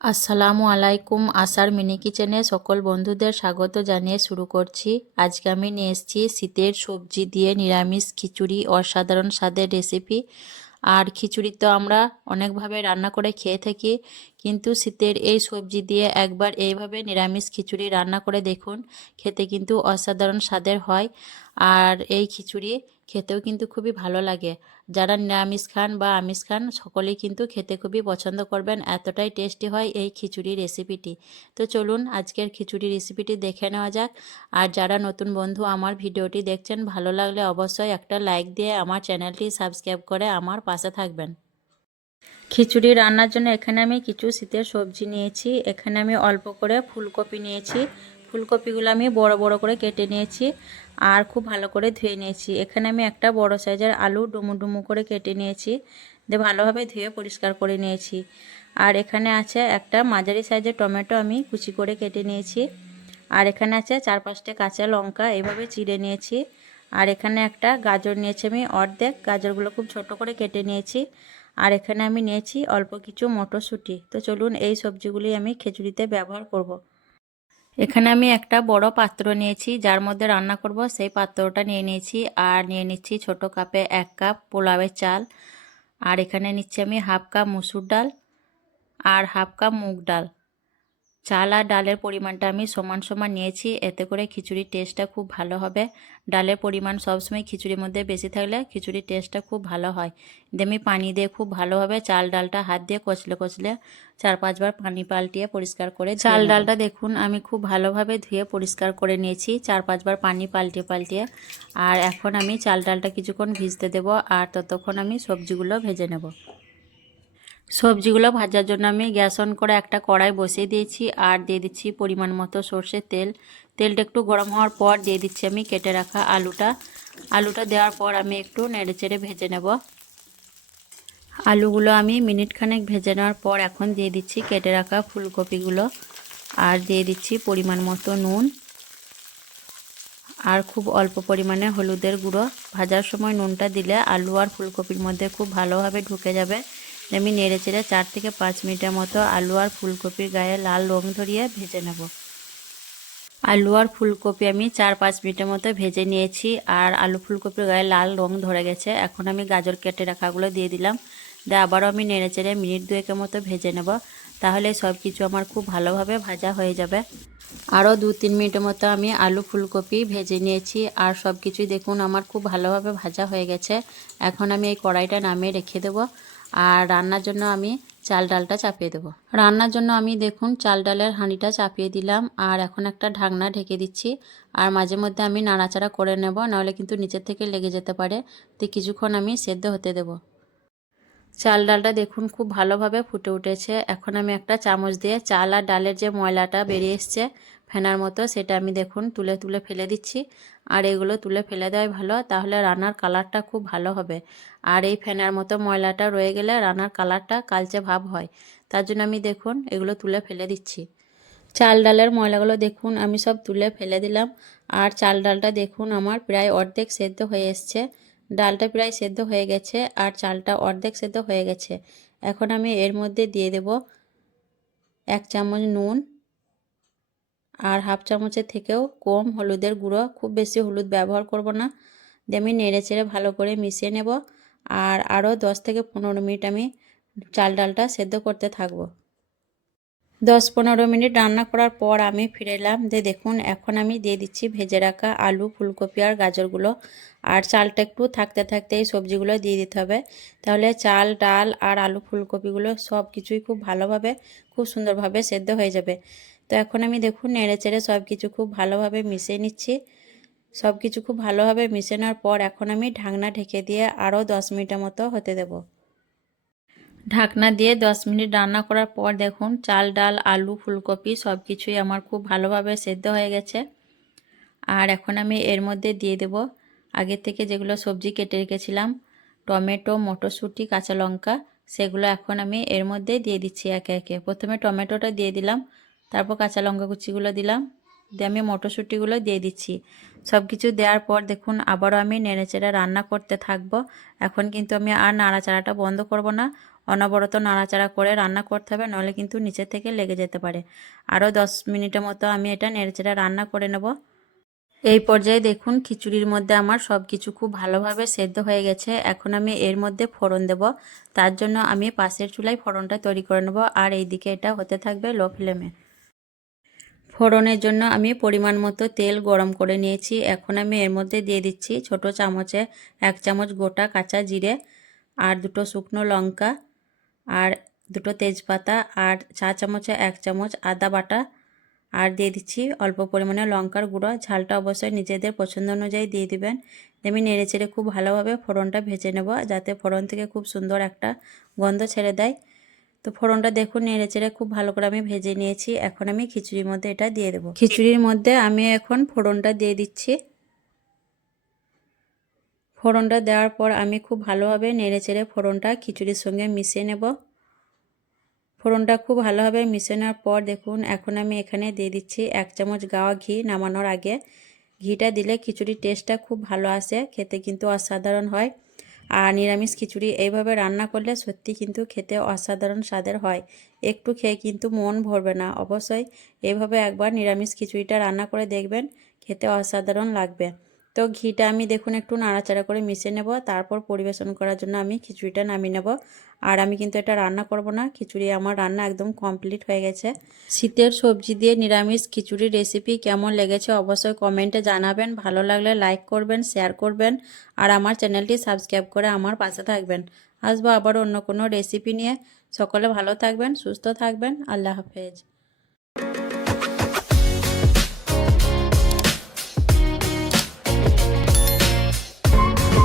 আসসালামু আলাইকুম। আশার মিনি কিচেনে সকল বন্ধুদের স্বাগত জানিয়ে শুরু করছি। আজকে আমি নিয়ে এসেছি শীতের সবজি দিয়ে নিরামিষ খিচুড়ি, অসাধারণ স্বাদের রেসিপি। আর খিচুড়ি তো আমরা অনেকভাবে রান্না করে খেয়ে থাকি, কিন্তু শীতের এই সবজি দিয়ে একবার এইভাবে নিরামিষ খিচুড়ি রান্না করে দেখুন, খেতে কিন্তু অসাধারণ স্বাদের হয়। আর এই খিচুড়ি খেতেও কিন্তু খুবই ভালো লাগে। যারা নিরামিষ খান বা আমিষ খান সকলেই কিন্তু খেতে খুবই পছন্দ করবেন, এতটাই টেস্টি হয় এই খিচুড়ি রেসিপিটি। তো চলুন আজকের খিচুড়ি রেসিপিটি দেখে নেওয়া যাক। আর যারা নতুন বন্ধু আমার ভিডিওটি দেখছেন, ভালো লাগলে অবশ্যই একটা লাইক দিয়ে আমার চ্যানেলটি সাবস্ক্রাইব করে আমার পাশে থাকবেন। খিচুড়ি রান্নার জন্য এখানে আমি কিছু শীতের সবজি নিয়েছি। এখানে আমি অল্প করে ফুলকপি নিয়েছি। ফুলকপিগুলো আমি বড় বড় করে কেটে নিয়েছি আর খুব ভালো করে ধুয়ে নিয়েছি। এখানে আমি একটা বড় সাইজের আলু ডুমু ডুমু করে কেটে নিয়েছি, দিয়ে ভালোভাবে ধুয়ে পরিষ্কার করে নিয়েছি। আর এখানে আছে একটা মাঝারি সাইজের টমেটো আমি কুচি করে কেটে নিয়েছি। আর এখানে আছে 4-5টা কাঁচা লঙ্কা এভাবে চিড়ে নিয়েছি। আর এখানে একটা গাজর নিয়েছি আমি অর্ধেক, গাজরগুলো খুব ছোট করে কেটে নিয়েছি। আর এখানে আমি নিয়েছি অল্প কিছু মটরশুঁটি। তো চলুন এই সবজিগুলি আমি খিচুড়িতে ব্যবহার করব। এখানে আমি একটা বড় পাত্র নিয়েছি, যার মধ্যে রান্না করব সেই পাত্রটা নিয়ে নিয়েছি। আর নিয়ে নিচ্ছি ছোট কাপে 1 কাপ পোলাওয়ের চাল। আর এখানে নিচ্ছি আমি হাফ কাপ মুসুর ডাল আর হাফ কাপ মুগ ডাল। চাল আর ডালের পরিমাণটা আমি সমান সমান নিয়েছি, এতে করে খিচুড়ির টেস্টটা খুব ভালো হবে। ডালের পরিমাণ সবসময় খিচুড়ির মধ্যে বেশি থাকলে খিচুড়ির টেস্টটা খুব ভালো হয়। দিয়ে আমি পানি দিয়ে খুব ভালোভাবে চাল ডালটা হাত দিয়ে কচলে কচলে 4-5 বার পানি পাল্টিয়ে পরিষ্কার করে চাল ডালটা দেখুন আমি খুব ভালোভাবে ধুয়ে পরিষ্কার করে নিয়েছি 4-5 বার পানি পাল্টিয়ে পাল্টিয়ে। আর এখন আমি চাল ডালটা কিছুক্ষণ ভিজতে দেব, আর ততক্ষণ আমি সবজিগুলো ভেজে নেব। সবজিগুলো ভাজার জন্য আমি গ্যাস অন করে একটা কড়াই বসিয়ে দিয়েছি আর দিয়ে দিচ্ছি পরিমাণ মতো সর্ষের তেল। তেলটা একটু গরম হওয়ার পর দিয়ে দিচ্ছি আমি কেটে রাখা আলুটা দেওয়ার পর আমি একটু নেড়েচেড়ে ভেজে নেব। আলুগুলো আমি মিনিট খানেক ভেজে নেওয়ার পর এখন দিয়ে দিচ্ছি কেটে রাখা ফুলকপিগুলো আর দিয়ে দিচ্ছি পরিমাণ মতো নুন আর খুব অল্প পরিমাণে হলুদের গুঁড়ো। ভাজার সময় নুনটা দিলে আলু আর ফুলকপির মধ্যে খুব ভালোভাবে ঢুকে যাবে। আমি নেড়ে চেড়ে 4 থেকে 5 মিনিটের মতো আলু আর ফুলকপির গায়ে লাল রং ধরিয়ে ভেজে নেব। আলু আর ফুলকপি আমি 4-5 মিনিটের মতো ভেজে নিয়েছি আর আলু ফুলকপির গায়ে লাল রং ধরে গেছে। এখন আমি গাজর কেটে রাখাগুলো দিয়ে দিলাম, দিয়ে আবারও আমি নেড়ে চেড়ে মিনিট 2-এর মতো ভেজে নেব। তাহলে সব কিছু আমার খুব ভালোভাবে ভাজা হয়ে যাবে। আরও 2-3 মিনিটের মতো আমি আলু ফুলকপি ভেজে নিয়েছি আর সব কিছুই দেখুন আমার খুব ভালোভাবে ভাজা হয়ে গেছে। এখন আমি এই কড়াইটা নামিয়ে রেখে দেব আর রান্নার জন্য আমি চাল ডালটা চাপিয়ে দেব। রান্নার জন্য আমি দেখুন চাল ডালের হাঁড়িটা চাপিয়ে দিলাম আর এখন একটা ঢাকনা ঢেকে দিচ্ছি। আর মাঝে মধ্যে আমি নাড়াচাড়া করে নেব, নাহলে কিন্তু নিচের থেকে লেগে যেতে পারে। তো কিছুক্ষণ আমি সেদ্ধ হতে দেব। চাল ডালটা দেখুন খুব ভালোভাবে ফুটে উঠেছে। এখন আমি একটা চামচ দিয়ে চাল আর ডালের যে ময়লাটা বেরিয়ে এসছে ফেনার মতো, সেটা আমি দেখুন তুলে তুলে ফেলে দিচ্ছি। আর এগুলো তুলে ফেলে দেওয়াই ভালো, তাহলে রান্নার কালারটা খুব ভালো হবে। আর এই ফেনার মতো ময়লাটা রয়ে গেলে রান্নার কালারটা কালচে ভাব হয়। তার জন্য আমি দেখুন এগুলো তুলে ফেলে দিচ্ছি। চাল ডালের ময়লাগুলো দেখুন আমি সব তুলে ফেলে দিলাম। আর চাল ডালটা দেখুন আমার প্রায় অর্ধেক সেদ্ধ হয়ে এসছে। ডালটা প্রায় সেদ্ধ হয়ে গেছে আর চালটা অর্ধেক সেদ্ধ হয়ে গেছে। এখন আমি এর মধ্যে দিয়ে দেব 1 চামচ নুন আর হাফ চামচের থেকেও কম হলুদের গুঁড়ো। খুব বেশি হলুদ ব্যবহার করব না। দিয়ে আমি নেড়ে চেড়ে ভালো করে মিশিয়ে নেব। আর আরও 10 থেকে 15 মিনিট আমি চাল ডালটা সেদ্ধ করতে থাকবো। 10-15 মিনিট রান্না করার পর আমি ফিরে এলাম। দেখুন এখন আমি দিয়ে দিচ্ছি ভেজে রাখা আলু ফুলকপি আর গাজরগুলো। আর চালটা একটু থাকতে থাকতে এই সবজিগুলো দিয়ে দিতে হবে, তাহলে চাল ডাল আর আলু ফুলকপিগুলো সব কিছুই খুব ভালোভাবে খুব সুন্দরভাবে সেদ্ধ হয়ে যাবে। তো এখন আমি দেখুন নেড়ে চেড়ে সব কিছু খুব ভালোভাবে মিশিয়ে নিচ্ছি। সব কিছু খুব ভালোভাবে মিশিয়ে নেওয়ার পর এখন আমি ঢাকনা ঢেকে দিয়ে আরও 10 মিনিটের মতো হতে দেব। ঢাকনা দিয়ে 10 মিনিট রান্না করার পর দেখুন চাল ডাল আলু ফুলকপি সব কিছুই আমার খুব ভালোভাবে সেদ্ধ হয়ে গেছে। আর এখন আমি এর মধ্যে দিয়ে দেব আগে থেকে যেগুলো সবজি কেটে রেখেছিলাম, টমেটো মটরশুঁটি কাঁচা লঙ্কা, সেগুলো এখন আমি এর মধ্যে দিয়ে দিচ্ছি একে একে। প্রথমে টমেটোটা দিয়ে দিলাম, তারপর কাঁচা লঙ্কা কুচিগুলো দিলাম, দিয়ে আমি মটরশুঁটিগুলো দিয়ে দিচ্ছি। সব কিছু দেওয়ার পর দেখুন আবারও আমি নেড়েচেড়ে রান্না করতে থাকবো। এখন কিন্তু আমি আর নাড়াচাড়াটা বন্ধ করব না, অনবরত নাড়াচাড়া করে রান্না করতে হবে, নাহলে কিন্তু নিচে থেকে লেগে যেতে পারে। আরও 10 মিনিটের মতো আমি এটা নেড়েচেড়ে রান্না করে নেব। এই পর্যায়ে দেখুন খিচুড়ির মধ্যে আমার সব কিছু খুব ভালোভাবে সেদ্ধ হয়ে গেছে। এখন আমি এর মধ্যে ফোড়ন দেব। তার জন্য আমি পাশের চুলায় ফোড়নটা তৈরি করে নেব, আর এইদিকে এটা হতে থাকবে লো ফ্লেমে। ফোড়নের জন্য আমি পরিমাণ মতো তেল গরম করে নিয়েছি। এখন আমি এর মধ্যে দিয়ে দিচ্ছি ছোট চামচে 1 চামচ গোটা কাঁচা জিরে, আর 2টো শুকনো লঙ্কা, আর 2টো তেজপাতা, আর চা চামচে 1 চামচ আদা বাটা, আর দিয়ে দিচ্ছি অল্প পরিমাণে লঙ্কার গুঁড়ো। ঝালটা অবশ্যই নিজেদের পছন্দ অনুযায়ী দিয়ে দিবেন। আমি নেড়েচেড়ে খুব ভালোভাবে ফোড়নটা ভেজে নেব, যাতে ফোড়ন থেকে খুব সুন্দর একটা গন্ধ ছেড়ে দেয়। তো ফোড়নটা দেখুন নেড়েচেড়ে খুব ভালো করে আমি ভেজে নিয়েছি। এখন আমি খিচুড়ির মধ্যে এটা দিয়ে দেবো। খিচুড়ির মধ্যে আমি এখন ফোড়নটা দিয়ে দিচ্ছি। ফোড়নটা দেওয়ার পর আমি খুব ভালোভাবে নেড়েচেড়ে ফোড়নটা খিচুড়ির সঙ্গে মিশিয়ে নেব। ফোড়নটা খুব ভালোভাবে মিশিয়ে নেওয়ার পর দেখুন এখন আমি এখানে দিয়ে দিচ্ছি 1 চামচ গাওয়া ঘি নামানোর আগে। ঘিটা দিলে খিচুড়ির টেস্টটা খুব ভালো আসে, খেতে কিন্তু অসাধারণ হয়। আর নিরামিষ খিচুড়ি এইভাবে রান্না করলে সত্যি কিন্তু খেতে অসাধারণ স্বাদের হয়। একটু খেয়ে কিন্তু মন ভরবে না। অবশ্যই এইভাবে একবার নিরামিষ খিচুড়িটা রান্না করে দেখবেন, খেতে অসাধারণ লাগবে। তো ঘিটা আমি দেখুন একটু নাড়াচাড়া করে মিশিয়ে নেব, তারপর পরিবেশন করার জন্য আমি খিচুড়িটা নামিয়ে নেব। আর আমি কিন্তু এটা রান্না করব না, খিচুড়ি আমার রান্না একদম কমপ্লিট হয়ে গেছে। শীতের সবজি দিয়ে নিরামিষ খিচুড়ির রেসিপি কেমন লেগেছে অবশ্যই কমেন্টে জানাবেন। ভালো লাগলে লাইক করবেন, শেয়ার করবেন, আর আমার চ্যানেলটি সাবস্ক্রাইব করে আমার পাশে থাকবেন। আসবো আবার অন্য কোনো রেসিপি নিয়ে। সকলে ভালো থাকবেন, সুস্থ থাকবেন। আল্লাহ হাফেজ।